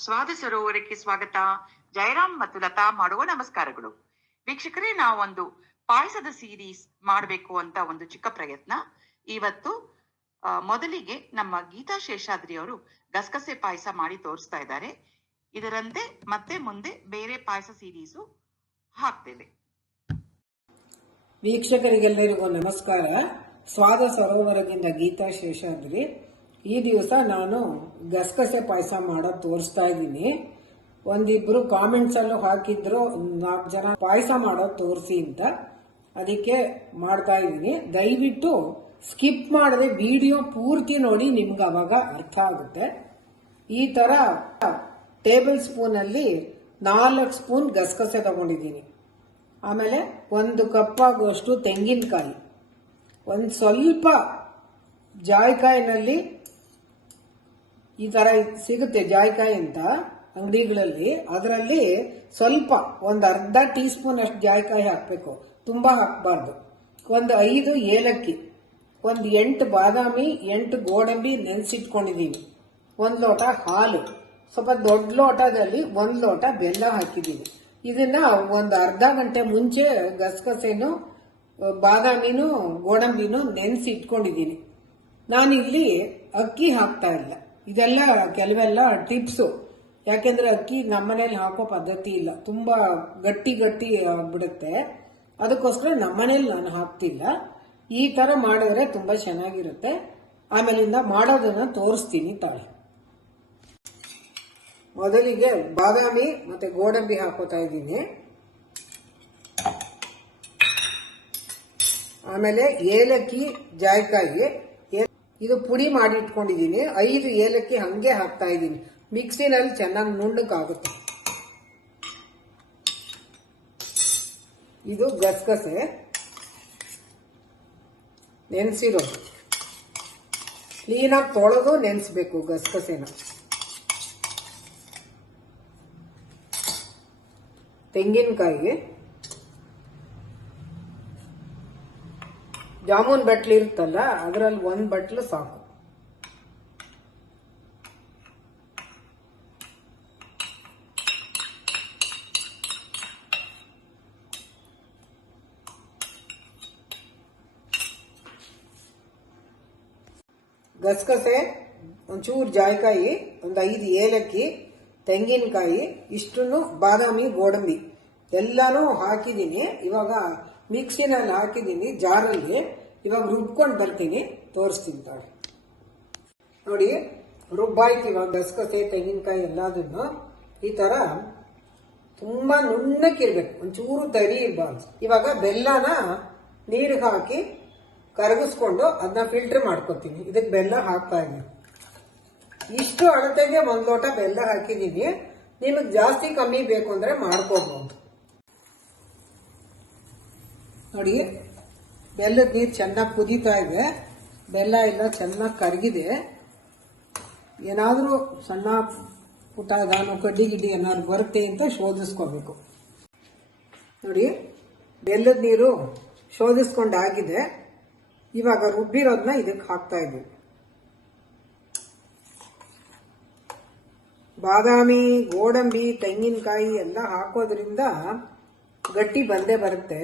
ಸ್ವಾದ ಸರೋವರಕ್ಕೆ ಸ್ವಾಗತ. ಜಯರಾಮ್ ಮತ್ತು ಲತಾ ಮಾಡುವ ನಮಸ್ಕಾರಗಳು. ವೀಕ್ಷಕರೇ, ನಾವೊಂದು ಪಾಯಸದ ಸೀರೀಸ್ ಮಾಡಬೇಕು ಅಂತ ಒಂದು ಚಿಕ್ಕ ಪ್ರಯತ್ನ. ಇವತ್ತು ಮೊದಲಿಗೆ ನಮ್ಮ ಗೀತಾ ಶೇಷಾದ್ರಿ ಅವರು ಗಸಗಸೆ ಪಾಯಸ ಮಾಡಿ ತೋರಿಸ್ತಾ ಇದ್ದಾರೆ. ಇದರಂತೆ ಮತ್ತೆ ಮುಂದೆ ಬೇರೆ ಪಾಯಸ ಸೀರೀಸು ಹಾಕ್ತೇವೆ. ವೀಕ್ಷಕರಿಗೆಲ್ಲರಿಗೂ ನಮಸ್ಕಾರ. ಸ್ವಾದ ಸರೋವರದಿಂದ ಗೀತಾ ಶೇಷಾದ್ರಿ. ಈ ದಿವಸ ನಾನು ಗಸಗಸೆ ಪಾಯಸ ಮಾಡೋದು ತೋರಿಸ್ತಾ ಇದ್ದೀನಿ. ಒಂದಿಬ್ರು ಕಾಮೆಂಟ್ಸ್ ಅಲ್ಲಿ ಹಾಕಿದ್ರು, ನಾಲ್ಕು ಜನ ಪಾಯಸ ಮಾಡೋದು ತೋರಿಸಿ ಅಂತ ಅದಕ್ಕೆ ಮಾಡ್ತಾ ಇದ್ದೀನಿ. ದಯವಿಟ್ಟು ಸ್ಕಿಪ್ ಮಾಡದೆ ವಿಡಿಯೋ ಪೂರ್ತಿ ನೋಡಿ ನಿಮ್ಗೆ ಅವಾಗ ಅರ್ಥ ಆಗುತ್ತೆ. ಈ ತರ ಟೇಬಲ್ ಸ್ಪೂನ್ ಅಲ್ಲಿ ನಾಲ್ಕು ಸ್ಪೂನ್ ಗಸಗಸೆ ತಗೊಂಡಿದ್ದೀನಿ. ಆಮೇಲೆ ಒಂದು ಕಪ್ ಆಗುವಷ್ಟು ತೆಂಗಿನಕಾಯಿ. ಒಂದು ಸ್ವಲ್ಪ ಜಾಯ್ಕಾಯಿನಲ್ಲಿ ಈ ತರ ಸಿಗುತ್ತೆ ಜಾಯಿಕಾಯಿ ಅಂತ ಅಂಗಡಿಗಳಲ್ಲಿ. ಅದರಲ್ಲಿ ಸ್ವಲ್ಪ ಒಂದು ಅರ್ಧ ಟೀ ಸ್ಪೂನ್ ಅಷ್ಟು ಜಾಯ್ಕಾಯಿ ಹಾಕಬೇಕು. ತುಂಬಾ ಹಾಕಬಾರ್ದು. ಒಂದು ಐದು ಏಲಕ್ಕಿ, ಒಂದು ಎಂಟು ಬಾದಾಮಿ, ಎಂಟು ಗೋಡಂಬಿ ನೆನೆಸಿಟ್ಕೊಂಡಿದ್ದೀವಿ ಒಂದು ಲೋಟ ಹಾಲು. ಸ್ವಲ್ಪ ದೊಡ್ಡ ಲೋಟದಲ್ಲಿ ಒಂದು ಲೋಟ ಬೆಲ್ಲ ಹಾಕಿದ್ದೀನಿ ಇದನ್ನ ಒಂದು ಅರ್ಧ ಗಂಟೆ ಮುಂಚೆ ಗಸಗಸೆನು, ಬಾದಾಮಿನೂ, ಗೋಡಂಬಿನೂ ನೆನೆಸಿ ಇಟ್ಕೊಂಡಿದ್ದೀನಿ ನಾನಿಲ್ಲಿ ಅಕ್ಕಿ ಹಾಕ್ತಾ ಇಲ್ಲ. ಇದೆಲ್ಲ ಕೆಲವೆಲ್ಲ ಟಿಪ್ಸು. ಯಾಕೆಂದ್ರೆ ಅಕ್ಕಿ ನಮ್ಮನೇಲಿ ಹಾಕೋ ಪದ್ಧತಿ ಇಲ್ಲ. ತುಂಬಾ ಗಟ್ಟಿ ಗಟ್ಟಿ ಆಗ್ಬಿಡುತ್ತೆ. ಅದಕ್ಕೋಸ್ಕರ ನಮ್ಮನೇಲಿ ನಾನು ಹಾಕ್ತಿಲ್ಲ. ಈ ತರ ಮಾಡಿದ್ರೆ ತುಂಬಾ ಚೆನ್ನಾಗಿರುತ್ತೆ. ಆಮೇಲಿಂದ ಮಾಡೋದನ್ನ ತೋರಿಸ್ತೀನಿ ತಾಳೆ. ಮೊದಲಿಗೆ ಬಾದಾಮಿ ಮತ್ತೆ ಗೋಡಂಬಿ ಹಾಕೋತಾ ಇದ್ದೀನಿ. ಆಮೇಲೆ ಏಲಕ್ಕಿ, ಜಾಯ್ಕಾಯಿ ಇದು ಪುಡಿ ಮಾಡಿ ಇಟ್ಕೊಂಡಿದ್ದೀನಿ ಐದು ಏಲಕ್ಕಿ ಹಂಗೆ ಹಾಕ್ತಾ ಇದ್ದೀನಿ. ಮಿಕ್ಸಿನಲ್ಲಿ ಚೆನ್ನಾಗಿ ನುಣ್ಣಕ್ಕಾಗುತ್ತೆ ಇದು ಗಸಗಸೆ. ನೆನೆಸಿರೋದು ಕ್ಲೀನಾಗಿ ತೊಳೆದು ನೆನೆಸ್ಬೇಕು ಗಸಗಸೆನ. ತೆಂಗಿನಕಾಯಿ ಜಾಮೂನ್ ಬಟ್ಲು ಇರುತ್ತಲ್ಲ, ಅದರಲ್ಲಿ ಒಂದ್ ಬಟ್ಲು ಸಾಕು. ಗಸಗಸೆ, ಒಂಚೂರು ಜಾಯ್ಕಾಯಿ, ಒಂದು ಐದು ಏಲಕ್ಕಿ, ತೆಂಗಿನಕಾಯಿ, ಇಷ್ಟನ್ನು ಬಾದಾಮಿ, ಗೋಡಂಬಿ, ಎಲ್ಲಾನು ಹಾಕಿದ್ದೀನಿ. ಇವಾಗ ಮಿಕ್ಸಿನಲ್ಲಿ ಹಾಕಿದ್ದೀನಿ, ಜಾರಲ್ಲಿ. ಇವಾಗ ರುಬ್ಕೊಂಡು ಬರ್ತೀನಿ. ತೋರಿಸ್ತೀನಿ ತಾಳಿ. ನೋಡಿ, ರುಬ್ಬಾಯ್ತು ಇವಾಗ ಗಸಗಸೆ, ತೆಂಗಿನಕಾಯಿ ಎಲ್ಲದನ್ನು. ಈ ತರ ತುಂಬಾ ನುಣ್ಣಕ್ಕಿರ್ಬೇಕು ಒಂಚೂರು ತರಿ ಇರಬಾರ್ದು. ಇವಾಗ ಬೆಲ್ಲನ ನೀರಿಗೆ ಹಾಕಿ ಕರಗಿಸ್ಕೊಂಡು ಅದನ್ನ ಫಿಲ್ಟರ್ ಮಾಡ್ಕೊತೀನಿ. ಇದಕ್ಕೆ ಬೆಲ್ಲ ಹಾಕ್ತಾ ಇದ್ದೀನಿ. ಇಷ್ಟು ಅಳತೆಗೆ ಒಂದು ಲೋಟ ಬೆಲ್ಲ ಹಾಕಿದ್ದೀನಿ. ನಿಮಗೆ ಜಾಸ್ತಿ ಕಮ್ಮಿ ಬೇಕು ಅಂದರೆ ಮಾಡ್ಕೋಬಹುದು ನೋಡಿ, ಬೆಲ್ಲದ ನೀರು ಚೆನ್ನಾಗಿ ಕುದೀತಾ ಇದೆ. ಬೆಲ್ಲ ಎಲ್ಲ ಚೆನ್ನಾಗಿ ಕರಗಿದೆ. ಏನಾದರೂ ಸಣ್ಣ ಪುಟ್ಟ ದಾನು ಕಡ್ಡಿ ಗಿಡ್ಡಿ ಏನಾದ್ರು ಬರುತ್ತೆ ಅಂತ ಶೋಧಿಸ್ಕೋಬೇಕು. ನೋಡಿ, ಬೆಲ್ಲದ ನೀರು ಶೋಧಿಸ್ಕೊಂಡಾಗಿದೆ ಇವಾಗ ರುಬ್ಬಿರೋದನ್ನ ಇದಕ್ಕೆ ಹಾಕ್ತಾ ಇದ್ದೀವಿ. ಬಾದಾಮಿ, ಗೋಡಂಬಿ, ತೆಂಗಿನಕಾಯಿ ಎಲ್ಲ ಹಾಕೋದ್ರಿಂದ ಗಟ್ಟಿ ಬಂದೇ ಬರುತ್ತೆ.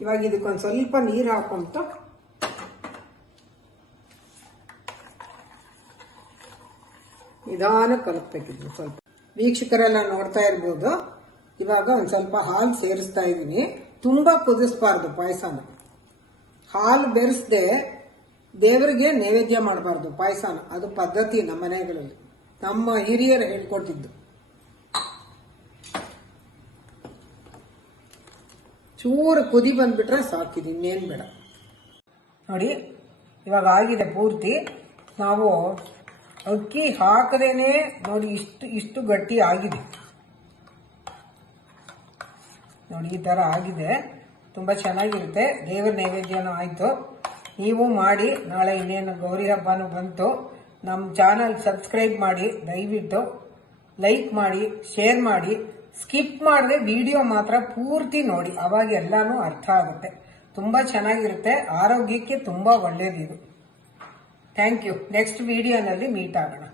ಇವಾಗ ಇದಕ್ಕೊಂದು ಸ್ವಲ್ಪ ನೀರು ಹಾಕೊಂತ. ನಿಧಾನ ಕಲಕ್ಬೇಕಿದ್ರು ಸ್ವಲ್ಪ. ವೀಕ್ಷಕರೆಲ್ಲ ನೋಡ್ತಾ ಇರ್ಬೋದು. ಇವಾಗ ಒಂದು ಸ್ವಲ್ಪ ಹಾಲು ಸೇರಿಸ್ತಾ ಇದ್ದೀನಿ. ತುಂಬಾ ಕುದಿಸ್ಬಾರ್ದು ಪಾಯಸನ. ಹಾಲು ಬೆರೆಸ್ದೆ ದೇವರಿಗೆ ನೈವೇದ್ಯ ಮಾಡಬಾರ್ದು ಪಾಯಸನ. ಅದು ಪದ್ಧತಿ ನಮ್ಮ ಮನೆಗಳಲ್ಲಿ. ನಮ್ಮ ಹಿರಿಯರು ಹೇಳ್ಕೊಟ್ಟಿದ್ದು. ಚೂರು ಕುದಿ ಬಂದ್ಬಿಟ್ರೆ ಸಾಕಿದೆ, ಇನ್ನೇನು ಬೇಡ. ನೋಡಿ, ಇವಾಗ ಆಗಿದೆ ಪೂರ್ತಿ. ನಾವು ಅಕ್ಕಿ ಹಾಕದೇನೆ ನೋಡಿ ಇಷ್ಟು ಇಷ್ಟು ಗಟ್ಟಿ ಆಗಿದೆ. ನೋಡಿ, ಈ ಥರ ಆಗಿದೆ. ತುಂಬ ಚೆನ್ನಾಗಿರುತ್ತೆ. ದೇವರ ನೈವೇದ್ಯನೂ ಆಯಿತು. ನೀವು ಮಾಡಿ, ನಾಳೆ ಇನ್ನೇನು ಗೌರಿ ಹಬ್ಬನೂ ಬಂತು. ನಮ್ಮ ಚಾನಲ್ ಸಬ್ಸ್ಕ್ರೈಬ್ ಮಾಡಿ, ದಯವಿಟ್ಟು ಲೈಕ್ ಮಾಡಿ, ಶೇರ್ ಮಾಡಿ. ಸ್ಕಿಪ್ ಮಾಡದೆ ವಿಡಿಯೋ ಮಾತ್ರ ಪೂರ್ತಿ ನೋಡಿ, ಅವಾಗ ಎಲ್ಲಾನು ಅರ್ಥ ಆಗುತ್ತೆ. ತುಂಬ ಚೆನ್ನಾಗಿರುತ್ತೆ, ಆರೋಗ್ಯಕ್ಕೆ ತುಂಬ ಒಳ್ಳೇದಿದು. ಥ್ಯಾಂಕ್ ಯು ನೆಕ್ಸ್ಟ್ ವಿಡಿಯೋನಲ್ಲಿ ಮೀಟ್ ಆಗೋಣ.